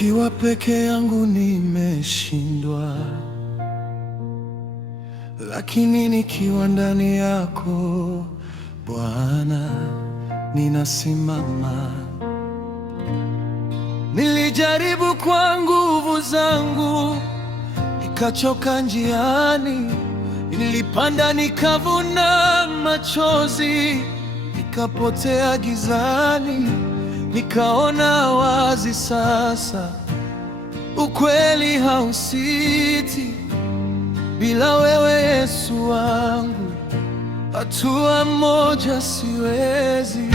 Nikiwa peke yangu nimeshindwa, lakini nikiwa ndani yako Bwana ninasimama. Nilijaribu kwa nguvu zangu, nikachoka njiani. Nilipanda nikavuna machozi, nikapotea gizani. Nikaona wazi sasa, ukweli hausiti. Bila wewe Yesu wangu, hatua moja siwezi.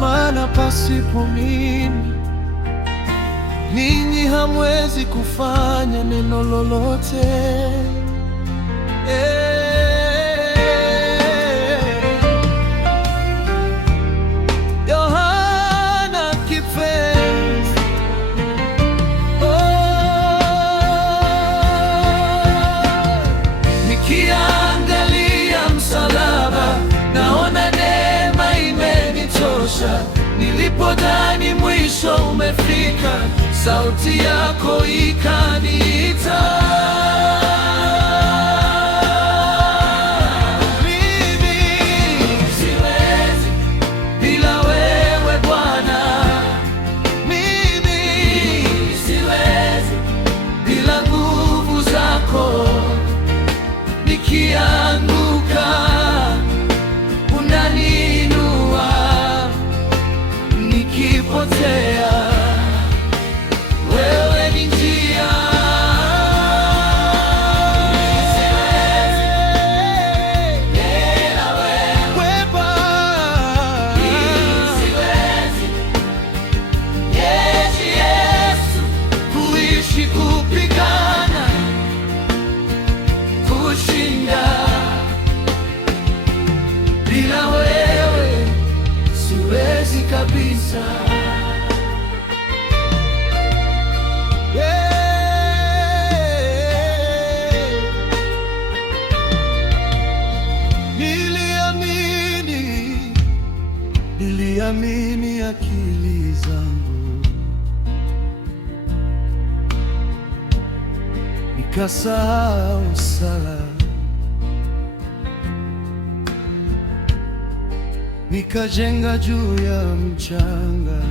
Maana pasipo mimi, ninyi hamwezi kufanya neno lolote. Nikiangalia msalaba, naona neema imenitosha. Nilipodhani mwisho umefika, sauti yako ikaniita. Mimi siwezi bila wewe Bwana, mimi siwezi bila nguvu zako. Nikianguka unaniinua, nikipotea wewe ni njia. Siwezi bila wewe Bwana, siwezi Yesu kuishi, kupigana, kushinda. Bila wewe siwezi kabisa. Niliamini akili zangu, nikasahau sala, nikajenga juu ya mchanga,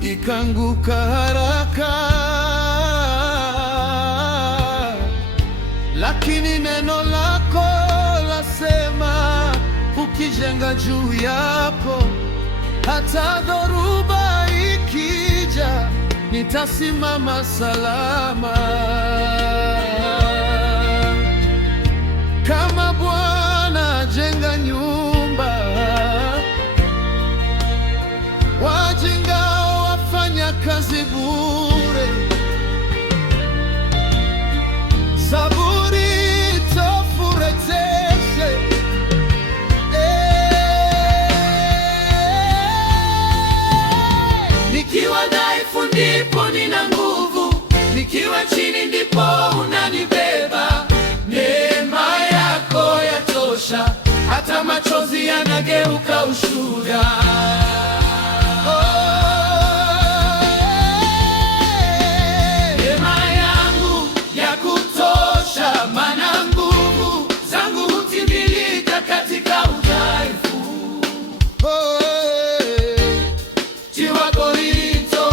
ikaanguka haraka. Lakini neno lako lasema, ukijenga juu yapo, hata dhoruba ikija, nitasimama salama. Kama Bwana jenga nyumba, wajengao wafanya kazi bure. Zaburi tofureteshe, nikiwa dhaifu ndipo nina nguvu, nikiwa chini ndipo unanibeba. Neema yako yatosha, hata machozi yanageuka ushuhuda. Neema yangu yakutosha, maana nguvu zangu hutimilika katika udhaifu. Jiwa Korinto,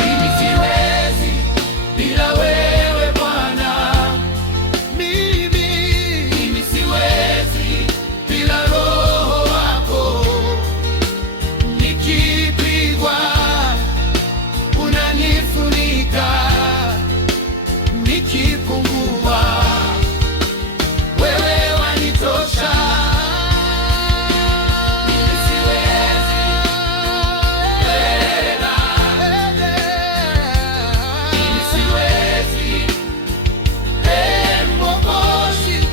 mimi siwezi bila wewe Bwana, mimi siwezi bila Roho wako. Nikipigwa unanifunika, nikipungua wewe wanitosha. Mimi siwezi tena, mimi siwezi. Mwokozi,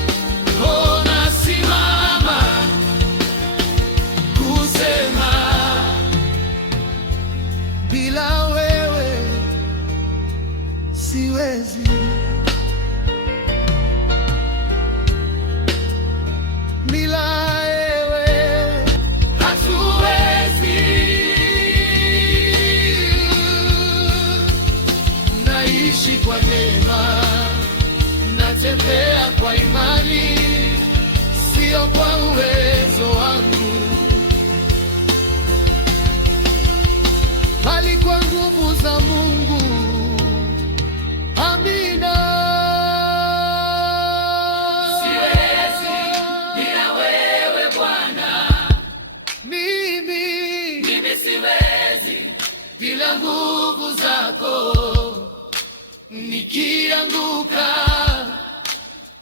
nasimama kusema, bila wewe siwezi. bali kwa nguvu za Mungu. Amina. Siwezi bila wewe Bwana, mimi siwezi bila nguvu zako. Nikianguka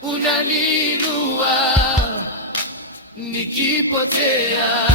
unaniinua, nikipotea